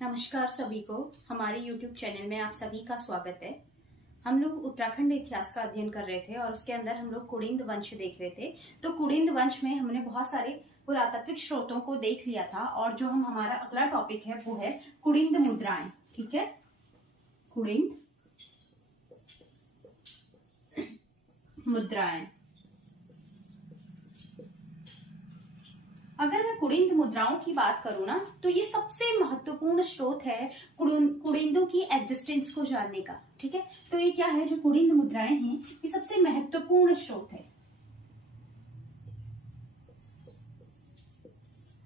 नमस्कार सभी को। हमारे YouTube चैनल में आप सभी का स्वागत है। हम लोग उत्तराखंड इतिहास का अध्ययन कर रहे थे और उसके अंदर हम लोग कुड़िंद वंश देख रहे थे। तो कुड़िंद वंश में हमने बहुत सारे पुरातात्विक स्रोतों को देख लिया था और जो हमारा अगला टॉपिक है वो है कुड़िंद मुद्राएं। ठीक है, कुड़िंद मुद्राएं। अगर मैं कुड़िंद मुद्राओं की बात करूं ना, तो ये सबसे महत्वपूर्ण स्रोत है कुड़िंदों की एग्जिस्टेंस को जानने का। ठीक है, तो ये क्या है, जो कुड़िंद मुद्राएं हैं ये सबसे महत्वपूर्ण स्रोत है।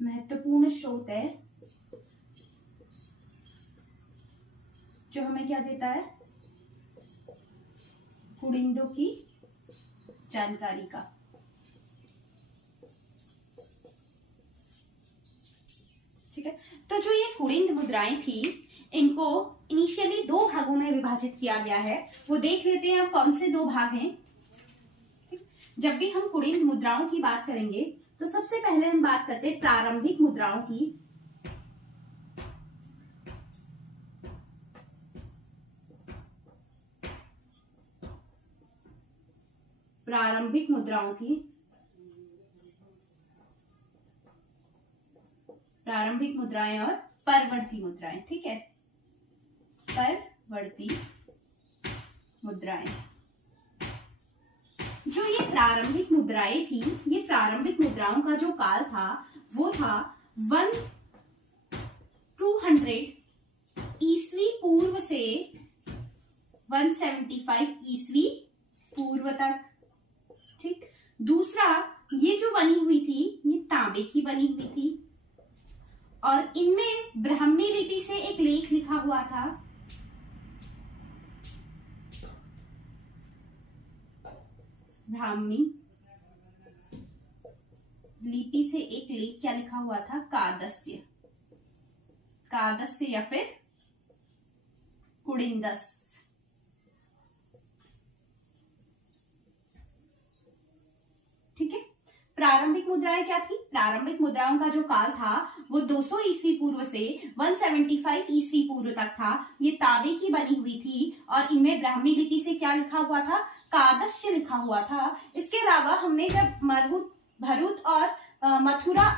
महत्वपूर्ण स्रोत है जो हमें क्या देता है, कुड़िंदों की जानकारी का। ठीक है, तो जो ये कुड़िंद मुद्राएं थी इनको इनिशियली दो भागों में विभाजित किया गया है। वो देख लेते हैं अब कौन से दो भाग हैं। जब भी हम कुड़िंद मुद्राओं की बात करेंगे तो सबसे पहले हम बात करते हैं प्रारंभिक मुद्राओं की। प्रारंभिक मुद्राओं की, प्रारंभिक मुद्राएं और परवर्ती मुद्राएं। ठीक है, परवर्ती मुद्राएं। जो ये प्रारंभिक मुद्राएं थी, ये प्रारंभिक मुद्राओं का जो काल था वो था 1200 ईस्वी पूर्व से 175 ईस्वी पूर्व तक। ठीक, दूसरा ये जो बनी हुई थी ये तांबे की बनी हुई थी और इनमें ब्राह्मी लिपि से एक लेख लिखा हुआ था। ब्राह्मी लिपि से एक लेख क्या लिखा हुआ था, कादस्य, कादस्य या फिर कुड़िंदस। ठीक है, प्रारंभिक मुद्राएं क्या थी, प्रारंभिक मुद्राओं का जो काल था वो 200 ईस्वी पूर्व से 175 ईस्वी पूर्व तक था। ये तांबे की बनी हुई थी और इनमें ब्राह्मी लिपि से क्या लिखा हुआ था, कादस्य लिखा हुआ था। इसके अलावा हमने जब भरूच और मथुरा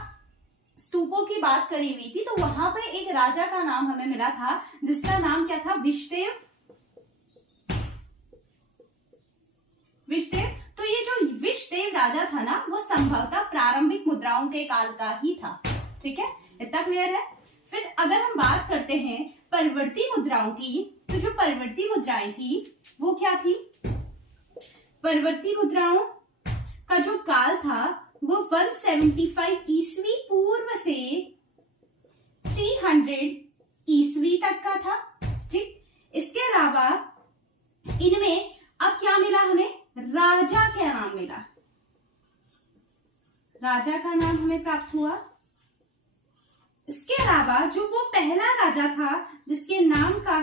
स्तूपों की बात करी हुई थी तो वहां पे एक राजा का नाम हमें मिला था जिसका नाम क्या था, विषदेव। विषदेव, तो ये जो विषदेव राजा था ना वो संभवतः प्रारंभिक मुद्राओं के काल का ही था। ठीक है, इतना क्लियर है। फिर अगर हम बात करते हैं परवर्ती मुद्राओं की, तो जो परवर्ती मुद्राएं थी वो क्या थी, परवर्ती मुद्राओं का जो काल था वो 175 ईस्वी पूर्व से 300 ईस्वी तक का था। ठीक, इसके अलावा इनमें अब क्या मिला हमें, राजा का नाम मिला, राजा का नाम हमें प्राप्त हुआ। इसके अलावा जो वो पहला राजा था जिसके नाम का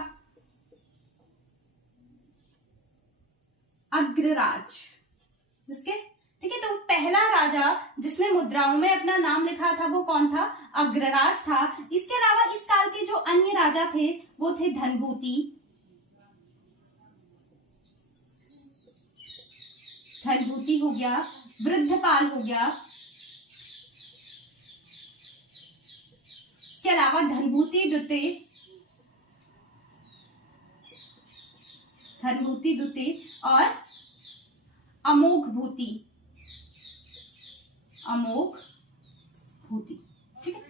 अग्रराज, जिसके, ठीक है, तो पहला राजा जिसने मुद्राओं में अपना नाम लिखा था वो कौन था, अग्रराज था। इसके अलावा इस काल के जो अन्य राजा थे वो थे धनभूति, धनभूति हो गया, वृद्धपाल हो गया। इसके अलावा धनभूति द्वितीय, धनभूति द्वितीय और अमोघ भूति, अमोघ भूति। ठीक है,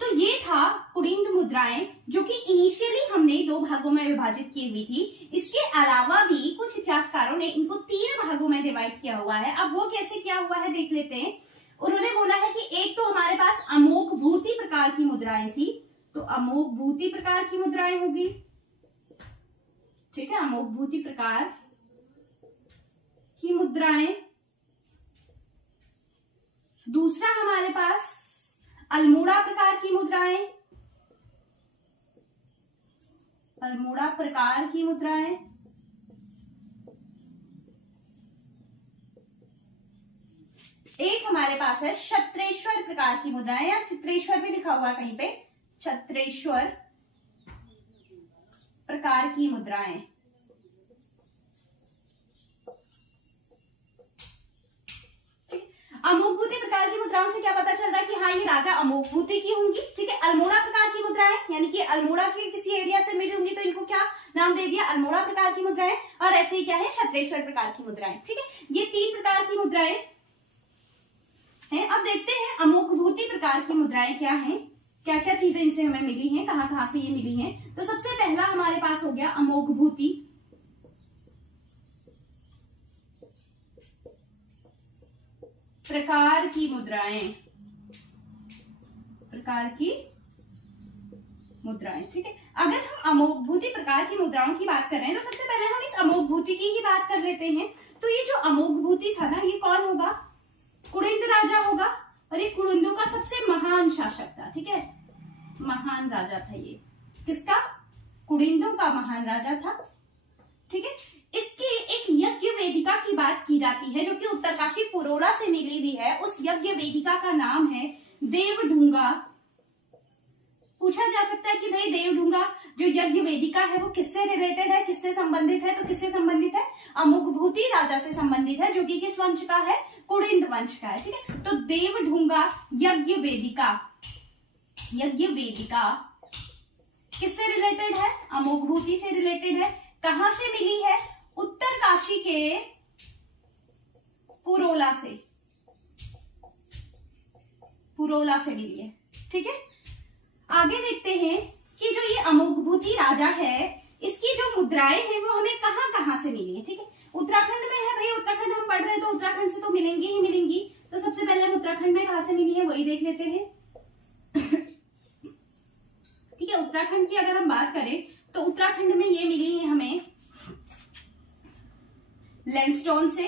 तो ये था कुड़िंद मुद्राएं जो कि इनिशियली हमने दो भागों में विभाजित की हुई थी। इसके अलावा भी कुछ इतिहासकारों ने इनको 3 भागों में डिवाइड किया हुआ है। अब वो कैसे किया हुआ है देख लेते हैं। उन्होंने बोला है कि एक तो हमारे पास अमोघ भूति प्रकार की मुद्राएं थी, तो अमोघ भूति प्रकार की मुद्राएं होगी। ठीक है, अमोघ भूति प्रकार की मुद्राएं। दूसरा हमारे पास अल्मोड़ा प्रकार की मुद्राएं, अल्मोड़ा प्रकार की मुद्राएं। एक हमारे पास है क्षत्रेश्वर प्रकार की मुद्राएं, या चित्रेश्वर भी लिखा हुआ है कहीं पे, छत्रेश्वर प्रकार की मुद्राएं। अमोघभूति प्रकार की मुद्राओं से क्या पता चल रहा है कि हाँ ये राजा अमोघभूति की होंगी। ठीक है, अल्मोड़ा प्रकार की मुद्राएं यानी कि अल्मोड़ा के किसी एरिया से मिली होंगी तो इनको क्या नाम दे दिया, अल्मोड़ा प्रकार की मुद्राएं। और ऐसे ही क्या है, क्षत्रेश्वर प्रकार की मुद्राएं। ठीक है, ये 3 प्रकार की मुद्राएं हैं। अब देखते हैं अमोघभूति प्रकार की मुद्राएं क्या हैं, क्या क्या चीजें इनसे हमें मिली हैं, कहाँ कहाँ से ये मिली हैं। तो सबसे पहला हमारे पास हो गया अमोघभूति प्रकार की मुद्राएं, प्रकार की मुद्राएं। ठीक है, अगर हम अमोघभूति प्रकार की मुद्राओं की बात कर रहे हैं तो सबसे पहले हम इस अमोघभूति की ही बात कर लेते हैं। तो ये जो अमोघभूति था ना, ये कौन होगा, कुड़िंद राजा होगा। और ये कुड़िंदों का सबसे महान शासक था। ठीक है, महान राजा था ये, किसका, कुड़िंदों का महान राजा था। ठीक है, इसकी एक यज्ञ वेदिका की बात की जाती है जो कि उत्तरकाशी पुरोला से मिली हुई है। उस यज्ञ वेदिका का नाम है देवढूंगा। पूछा जा सकता है कि भाई देवढूंगा जो यज्ञ वेदिका है वो किससे रिलेटेड है, किससे संबंधित है, तो किससे संबंधित है, अमोघभूति राजा से संबंधित है जो कि किस वंश का है, कुड़िंद वंश का है। ठीक है, तो देवढूंगा यज्ञ वेदिका, यज्ञ वेदिका किससे रिलेटेड है, अमोघभूति से रिलेटेड है। कहां से मिली है, उत्तरकाशी के पुरोला से, पुरोला से मिली है। ठीक है, आगे देखते हैं कि जो ये अमोघभूति राजा है इसकी जो मुद्राएं हैं वो हमें कहां कहां से मिली है। ठीक है, उत्तराखंड में है भाई, उत्तराखंड हम पढ़ रहे हैं तो उत्तराखंड से तो मिलेंगी ही मिलेंगी। तो सबसे पहले हम उत्तराखंड में कहां से मिली है वही देख लेते हैं। ठीक है, उत्तराखंड की अगर हम बात करें तो उत्तराखंड में ये मिली है हमें लैंडस्टोन से,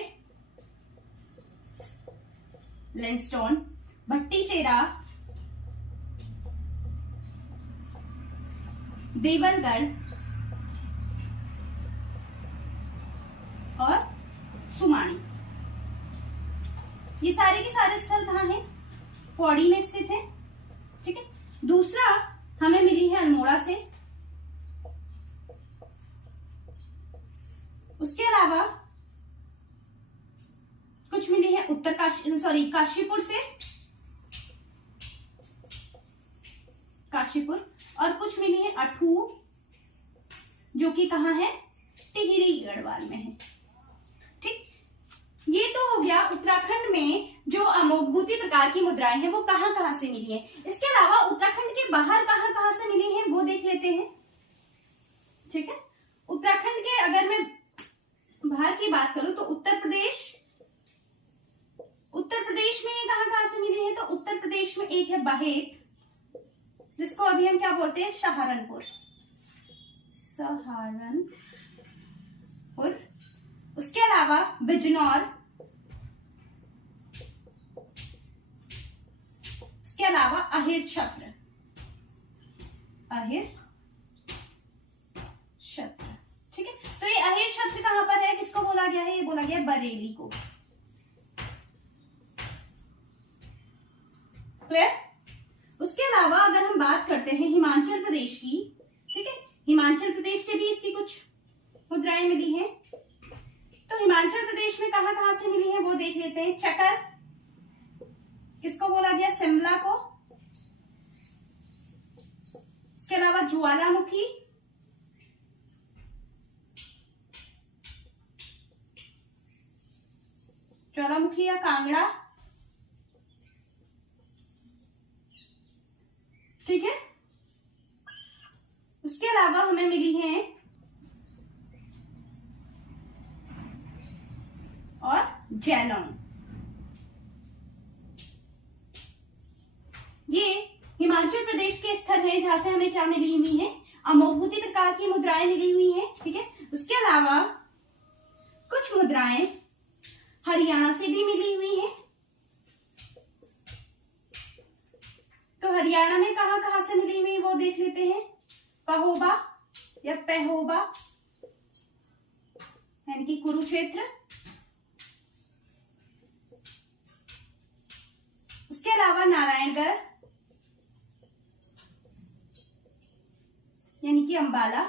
लैंडस्टोन, भट्टीशेरा, देवलगढ़ और सुमानी। ये सारे के सारे स्थल कहाँ हैं, पौड़ी में स्थित है। ठीक है, दूसरा हमें मिली है अल्मोड़ा से। उसके अलावा कुछ मिली है काशीपुर से, काशीपुर, और कुछ मिली है अठू जो कि कहाँ है, टिहरी गढ़वाल में है। ठीक, ये तो हो गया उत्तराखंड में जो अमोघभूति प्रकार की मुद्राएं हैं वो कहाँ कहाँ से मिली है। इसके अलावा उत्तराखंड के बाहर कहाँ कहाँ से मिली है वो देख लेते हैं। ठीक है, उत्तराखंड के अगर मैं बाहर की बात करूं तो उत्तर प्रदेश, उत्तर प्रदेश में कहां कहां से मिली है, तो उत्तर प्रदेश में एक है बहेत जिसको अभी हम क्या बोलते हैं, सहारनपुर, सहारनपुर। उसके अलावा बिजनौर, उसके अलावा अहिर छत्र, अहिर छत्र। ठीक है, तो ये अहिर छत्र कहां पर है, किसको बोला गया है, ये बोला गया बरेली को। क्लियर। उसके अलावा अगर हम बात करते हैं हिमाचल प्रदेश की, ठीक है, हिमाचल प्रदेश से भी इसकी कुछ मुद्राएं मिली हैं। तो हिमाचल प्रदेश में कहां कहां से मिली है वो देख लेते हैं। चकर किसको बोला गया, शिमला को। उसके अलावा ज्वालामुखी, ज्वालामुखी या कांगड़ा। ठीक है, उसके अलावा हमें मिली है और जेलोंग। ये हिमाचल प्रदेश के स्थल है जहां से हमें क्या मिली हुई है, अमोघभूति प्रकार की मुद्राएं मिली हुई हैं। ठीक है, उसके अलावा कुछ मुद्राएं हरियाणा से भी मिली हुई हैं। तो हरियाणा में कहां कहां से मिली हुई वो देख लेते हैं। पहोबा या पहोबा यानी कि कुरुक्षेत्र। उसके अलावा नारायणगढ़ यानी कि अंबाला।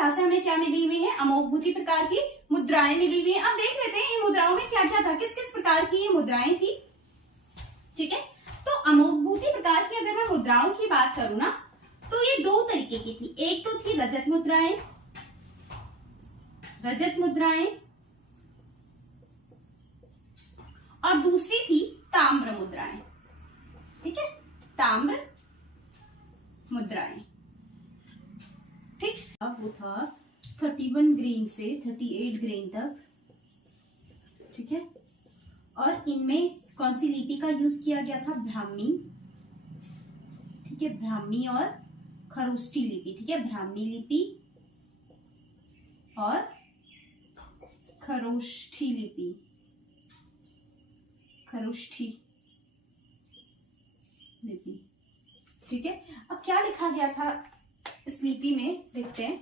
यहाँ से हमें क्या मिली हुई है, अमोघभूति प्रकार की मुद्राएं मिली हुई है। अब देख लेते हैं इन मुद्राओं में क्या क्या था, किस किस प्रकार की ये मुद्राएं थी। ठीक है, तो अमोघभूति प्रकार की अगर मैं मुद्राओं की बात करूं ना, तो ये दो तरीके की थी। एक तो थी रजत मुद्राएं, और दूसरी थी ताम्र मुद्राएं। ठीक है, ताम्र मुद्राएं। ठीक, अब वो था 31 ग्रेन से 38 ग्रेन तक। ठीक है, और इनमें कौन सी लिपि का यूज किया गया था, ब्राह्मी। ठीक है, ब्राह्मी और खरोष्ठी लिपि। ठीक है, ब्राह्मी लिपि और खरोष्ठी लिपि, खरोष्ठी लिपि। ठीक है, अब क्या लिखा गया था इस लिपि में, देखते हैं।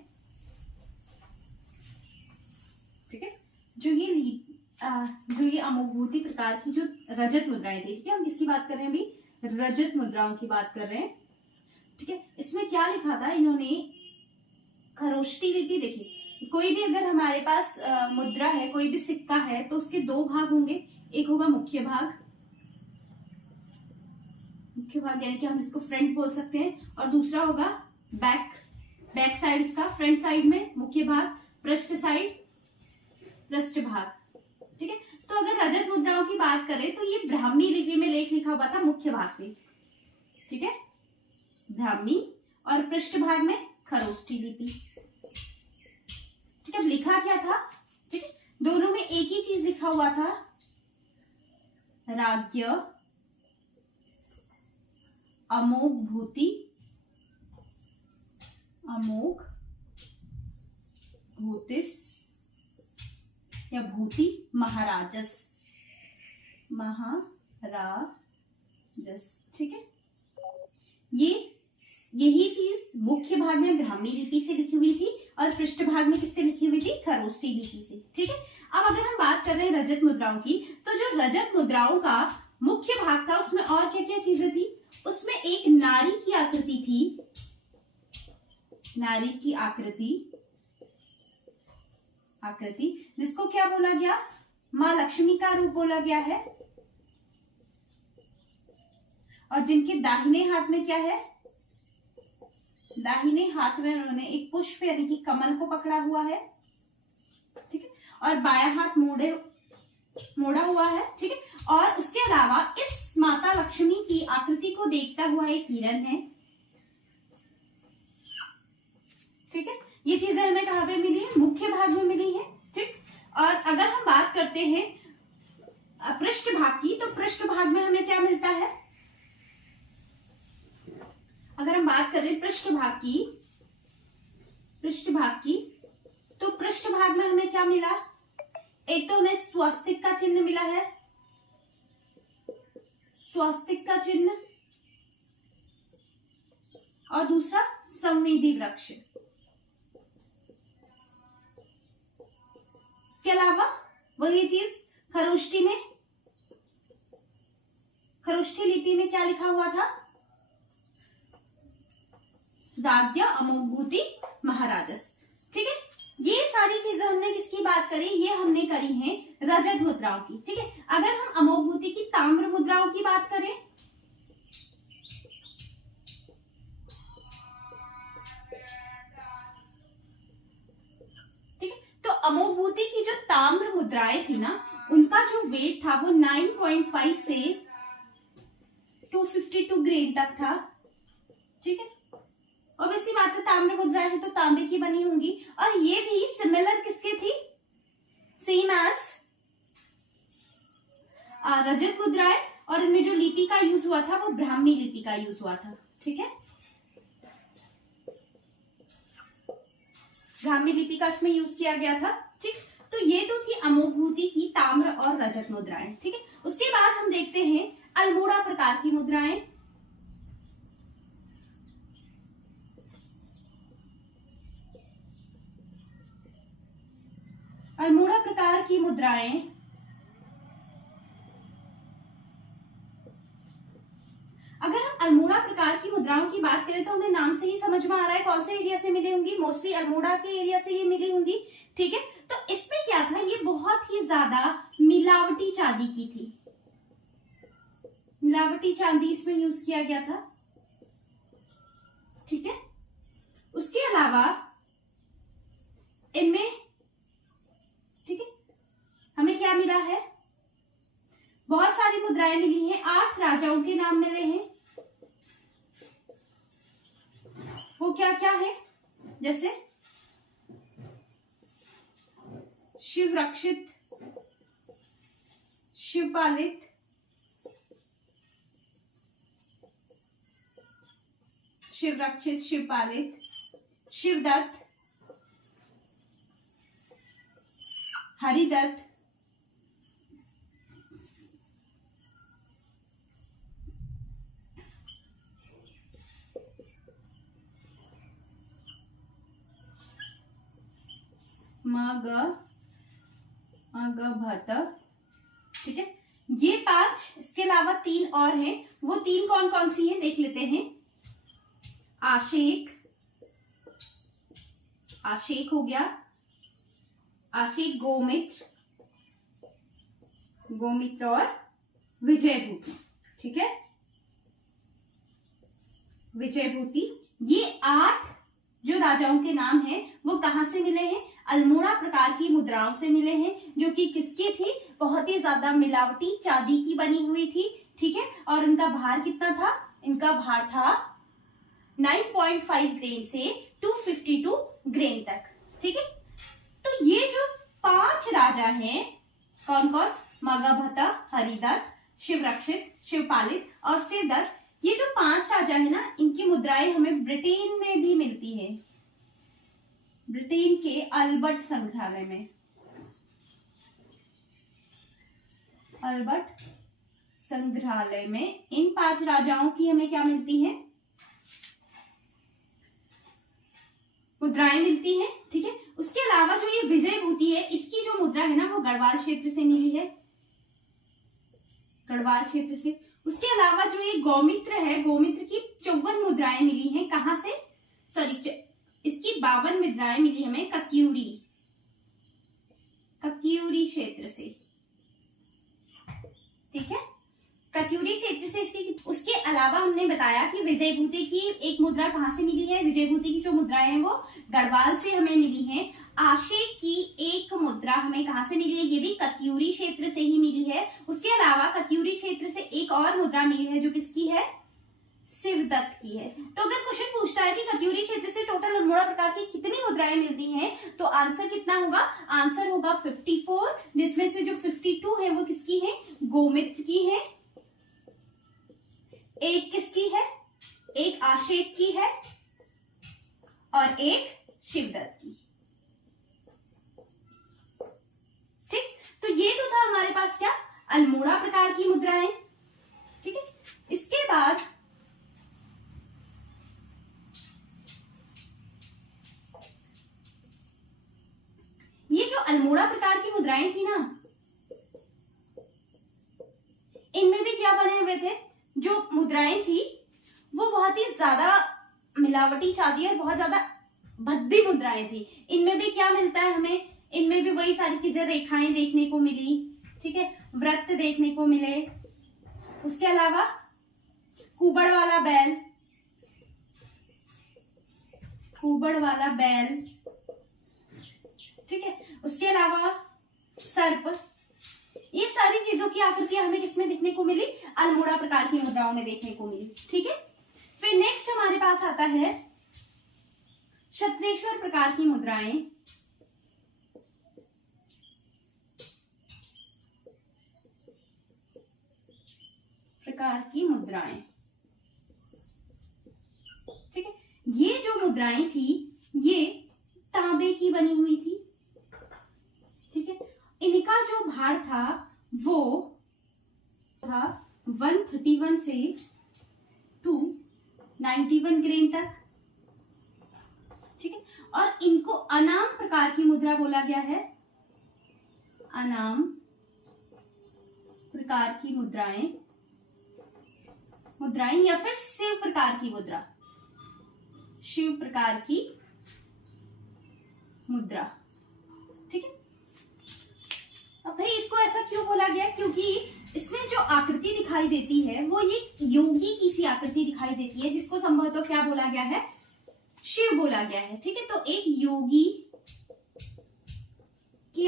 ठीक है, जो ये अमोघभूति प्रकार की जो रजत मुद्राएं थी, ठीक है, हम किसकी बात कर रहे हैं अभी, रजत मुद्राओं की बात कर रहे हैं। ठीक है, इसमें क्या लिखा था इन्होंने, खरोष्ठी लिपि। देखिए, कोई भी अगर हमारे पास मुद्रा है, कोई भी सिक्का है, तो उसके दो भाग होंगे। एक होगा मुख्य भाग, यानी कि हम इसको फ्रंट बोल सकते हैं, और दूसरा होगा बैक साइड, उसका फ्रंट साइड में मुख्य भाग, पृष्ठ भाग। ठीक है, तो अगर रजत मुद्राओं की बात करें तो ये ब्राह्मी लिपि में लेख लिखा हुआ था मुख्य भाग पे। ठीक है, ब्राह्मी, और पृष्ठ भाग में खरोष्ठी लिपि। ठीक है, अब लिखा क्या था, ठीक है, दोनों में एक ही चीज लिखा हुआ था, राज्य अमोघभूति, अमोघभूतिस या भूति महाराजस। ठीक है, यही चीज मुख्य भाग में ब्राह्मी लिपि से लिखी हुई थी, और पृष्ठ भाग में किससे लिखी हुई थी, खरोष्ठी लिपि से। ठीक है, अब अगर हम बात कर रहे हैं रजत मुद्राओं की, तो जो रजत मुद्राओं का मुख्य भाग था उसमें और क्या क्या चीजें थी, उसमें एक नारी की आकृति थी, नारी की आकृति, जिसको क्या बोला गया, मां लक्ष्मी का रूप बोला गया है, और जिनके दाहिने हाथ में क्या है, दाहिने हाथ में उन्होंने एक पुष्प यानी कि कमल को पकड़ा हुआ है। ठीक है, और बायां हाथ मोड़ा हुआ है। ठीक है, और उसके अलावा इस माता लक्ष्मी की आकृति को देखता हुआ एक हिरण है। ठीक है, ये चीजें हमें कहां पे मिली है, मुख्य भाग में मिली है। ठीक, और अगर हम बात करते हैं पृष्ठ भाग की, तो पृष्ठ भाग में हमें क्या मिलता है, अगर हम बात करें पृष्ठ भाग की, तो पृष्ठ भाग में हमें क्या मिला, एक तो हमें स्वास्तिक का चिन्ह मिला है, स्वास्तिक का चिन्ह, और दूसरा संवेदी वृक्ष। इसके अलावा वही चीज खरोष्ठी लिपि में क्या लिखा हुआ था, राज्य अमोघभूति महाराजस। ठीक है, ये सारी चीजें हमने किसकी बात करी, ये हमने करी है रजत मुद्राओं की। ठीक है, अगर हम अमोघभूति की ताम्र मुद्राओं की बात करें, ठीक है, तो अमोघभूति की जो ताम्र मुद्राएं थी ना, उनका जो वेट था वो 9.5 से 252 ग्रेन तक था। ठीक है, और वैसी बात है, ताम्र मुद्राएं है तो तांबे की बनी होंगी, और ये भी सिमिलर किसके थी, सेम एज रजत मुद्राएं, और इनमें जो लिपि का यूज हुआ था वो ब्राह्मी लिपि का यूज हुआ था। ठीक है, ब्राह्मी लिपि का इसमें यूज किया गया था। ठीक, तो ये तो थी अमोघभूति की ताम्र और रजत मुद्राएं। ठीक है, उसके बाद हम देखते हैं अल्मोड़ा प्रकार की मुद्राएं। अल्मोड़ा प्रकार की मुद्राएं अगर हम अल्मोड़ा प्रकार की मुद्राओं की बात करें पहले तो हमें नाम से ही समझ में आ रहा है कौन से एरिया से मिली होंगी, मोस्टली अल्मोड़ा के एरिया से ये मिली होंगी। ठीक है, तो इसमें क्या था, ये बहुत ही ज्यादा मिलावटी चांदी की थी, मिलावटी चांदी इसमें यूज किया गया था। ठीक है, उसके अलावा इनमें, ठीक है, हमें क्या मिला है, बहुत सारी मुद्राएं मिली हैं, 8 राजाओं के नाम मिले हैं। वो क्या क्या है, जैसे शिव रक्षित, शिवपालित, शिव रक्षित, शिवपालित, शिवदत्त, हरिदत्त, मगध। ठीक है, ये 5, इसके अलावा 3 और हैं। वो 3 कौन कौन सी हैं देख लेते हैं। आशेक, आशेक हो गया, आशेक, गोमित्र, गोमित्र और विजयभूति। ठीक है, विजयभूति, ये 8 जो राजाओं के नाम हैं वो कहां से मिले हैं, अल्मोड़ा प्रकार की मुद्राओं से मिले हैं, जो कि किसकी थी, बहुत ही ज्यादा मिलावटी चांदी की बनी हुई थी। ठीक है, और इनका भार कितना था, इनका भार था 9.5 ग्रेन से 252 ग्रेन तक। ठीक है, तो ये जो 5 राजा हैं, कौन कौन, मगध, हरिदत्त, शिवरक्षित, शिवपालित और शिवदत्त, ये जो 5 राजा है ना, इनकी मुद्राएं हमें ब्रिटेन में भी मिलती है, ब्रिटेन के अल्बर्ट संग्रहालय में, अल्बर्ट संग्रहालय में इन 5 राजाओं की हमें क्या मिलती है, मुद्राएं मिलती हैं। ठीक है, उसके अलावा जो ये विजयभूति है, इसकी जो मुद्रा है ना, वो गढ़वाल क्षेत्र से मिली है, गढ़वाल क्षेत्र से। उसके अलावा जो ये गौमित्र है, गौमित्र की 54 मुद्राएं मिली हैं, कहां से, सॉरी, इसकी 52 मुद्राएं मिली हमें कत्यूरी, कत्यूरी क्षेत्र से। ठीक है, कत्यूरी क्षेत्र से इसकी। उसके अलावा हमने बताया कि विजयभूति की एक मुद्रा कहां से मिली है, विजयभूति की जो मुद्राएं हैं वो गढ़वाल से हमें मिली हैं। आशेक की एक मुद्रा हमें कहां से मिली है, ये भी कत्यूरी क्षेत्र से ही मिली है। उसके अलावा कत्यूरी क्षेत्र से एक और मुद्रा मिली है, जो किसकी है, शिवदत्त की है। तो अगर क्वेश्चन पूछता है कि कत्यूरी क्षेत्र से टोटल अल्मोड़ा प्रकार की कितनी मुद्राएं मिलती हैं, तो आंसर कितना होगा, आंसर होगा 54, जिसमें से जो 52 है वो किसकी है, गोमित्र की है, एक किसकी है, एक आशेक की है और एक शिवदत्त की। ठीक, तो ये तो था हमारे पास क्या, अल्मोड़ा प्रकार की मुद्राएं। ठीक है, इसके बाद ये जो अल्मोड़ा प्रकार की मुद्राएं थी ना, इनमें भी क्या बने हुए थे, जो मुद्राएं थी वो बहुत ही ज्यादा मिलावटी चांदी और बहुत ज्यादा भद्दी मुद्राएं थी। इनमें भी क्या मिलता है हमें, इनमें भी वही सारी चीजें, रेखाएं देखने को मिली, ठीक है, वृत्त देखने को मिले। उसके अलावा कुबड़ वाला बैल, कुबड़ वाला बैल, ठीक है, उसके अलावा सर्प, ये सारी चीजों की आकृतियां हमें किसमें देखने को मिली, अल्मोड़ा प्रकार की मुद्राओं में देखने को मिली। ठीक है, फिर नेक्स्ट हमारे पास आता है क्षत्रेश्वर प्रकार की मुद्राएं। प्रकार की मुद्राएं, ठीक है, ये जो मुद्राएं थी ये तांबे की बनी हुई थी। ठीक है, इनका जो भार था वो था 131 से 291 ग्रेन तक। ठीक है, और इनको अनाम प्रकार की मुद्रा बोला गया है, अनाम प्रकार की मुद्राएं, मुद्राएं या फिर शिव प्रकार की मुद्रा, शिव प्रकार की मुद्रा। ठीक है। अब भाई इसको ऐसा क्यों बोला गया, क्योंकि इसमें जो आकृति दिखाई देती है वो ये योगी की सी आकृति दिखाई देती है, जिसको संभवतः क्या बोला गया है, शिव बोला गया है। ठीक है। तो एक योगी की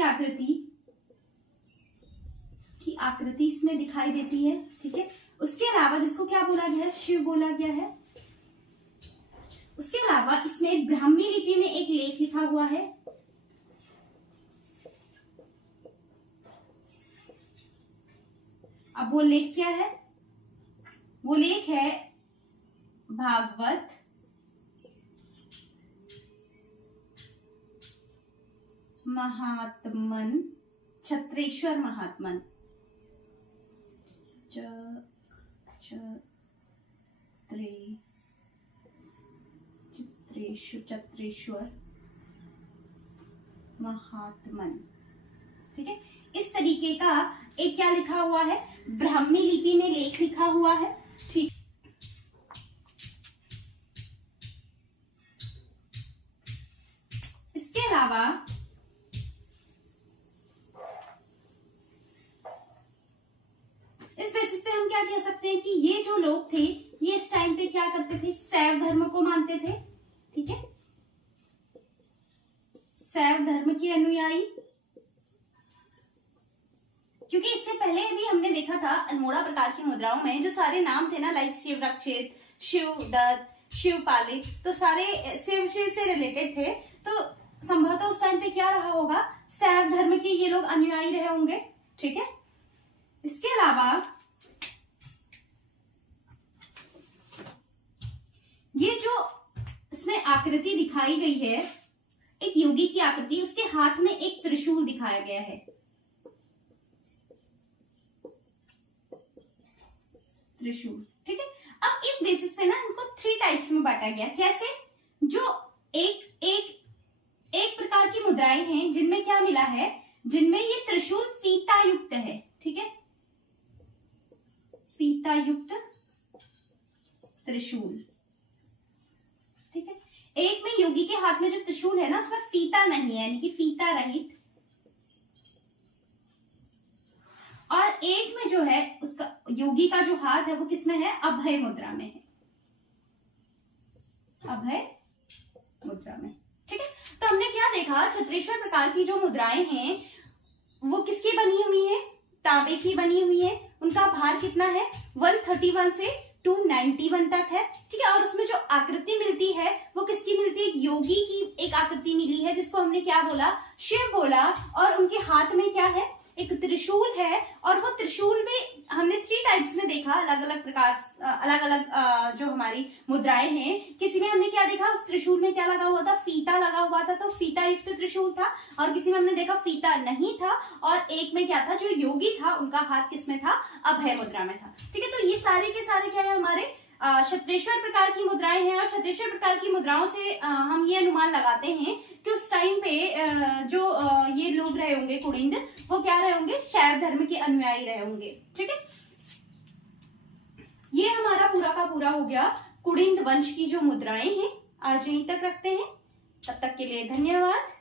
आकृति इसमें दिखाई देती है। ठीक है। उसके अलावा जिसको क्या बोला गया है, शिव बोला गया है। उसके अलावा इसमें ब्राह्मी लिपि में एक लेख लिखा हुआ है। अब वो लेख क्या है, वो लेख है भागवत महात्मन, छत्रेश्वर महात्मन, छत्रेश्वर महात्मन। ठीक है। इस तरीके का एक क्या लिखा हुआ है, ब्राह्मी लिपि में लेख लिखा हुआ है। ठीक। इसके अलावा इस बेसिस पे हम क्या कह सकते हैं कि ये जो लोग थे ये इस टाइम पे क्या करते थे, शैव धर्म को मानते थे। ठीक है। शैव धर्म के अनुयायी, क्योंकि इससे पहले भी हमने देखा था अल्मोड़ा प्रकार की मुद्राओं में जो सारे नाम थे ना, लाइक शिव रक्षित, शिव दत्त, शिव पालित, तो सारे शिव से रिलेटेड थे। तो संभवतः उस टाइम पे क्या रहा होगा, शैव धर्म के ये लोग अनुयायी रहे होंगे। ठीक है। इसके अलावा ये जो इसमें आकृति दिखाई गई है, एक योगी की आकृति, उसके हाथ में एक त्रिशूल दिखाया गया है। त्रिशूल। ठीक है। अब इस बेसिस पे ना इनको 3 टाइप्स में बांटा गया। कैसे, जो एक प्रकार की मुद्राएं हैं जिनमें क्या मिला है, जिनमें ये त्रिशूल फीता युक्त है। ठीक है। फीता युक्त त्रिशूल। ठीक है। एक में योगी के हाथ में जो त्रिशूल है ना, उसमें फीता नहीं है, यानी कि फीता रहित। और एक में जो है उसका योगी का जो हाथ है वो किसमें है, अभय मुद्रा में है। अभय मुद्रा में। ठीक है। तो हमने क्या देखा, छत्रेश्वर प्रकार की जो मुद्राएं हैं वो किसकी बनी हुई है, तांबे की बनी हुई है। उनका भार कितना है, 131 से 291 तक है। ठीक है। और उसमें जो आकृति मिलती है वो किसकी मिलती है, योगी की एक आकृति मिली है, जिसको हमने क्या बोला, शिव बोला। और उनके हाथ में क्या है, एक त्रिशूल है। और वो त्रिशूल में हमने 3 टाइप्स में देखा, अलग अलग प्रकार, अलग अलग जो हमारी मुद्राएं हैं। किसी में हमने क्या देखा, उस त्रिशूल में क्या लगा हुआ था, फीता लगा हुआ था, तो फीता युक्त त्रिशूल था। और किसी में हमने देखा फीता नहीं था। और एक में क्या था, जो योगी था उनका हाथ किसमें था, अभय मुद्रा में था। ठीक है। तो ये सारे के सारे क्या है, हमारे क्षत्रेश्वर प्रकार की मुद्राएं हैं। और क्षत्रेश्वर प्रकार की मुद्राओं से हम ये अनुमान लगाते हैं कि उस टाइम पे जो ये लोग रहे होंगे कुड़िंद, वो क्या रहे होंगे, शैव धर्म के अनुयायी रहे होंगे। ठीक है। ये हमारा पूरा का पूरा हो गया कुड़िंद वंश की जो मुद्राएं हैं। आज यहीं तक रखते हैं, तब तक के लिए धन्यवाद।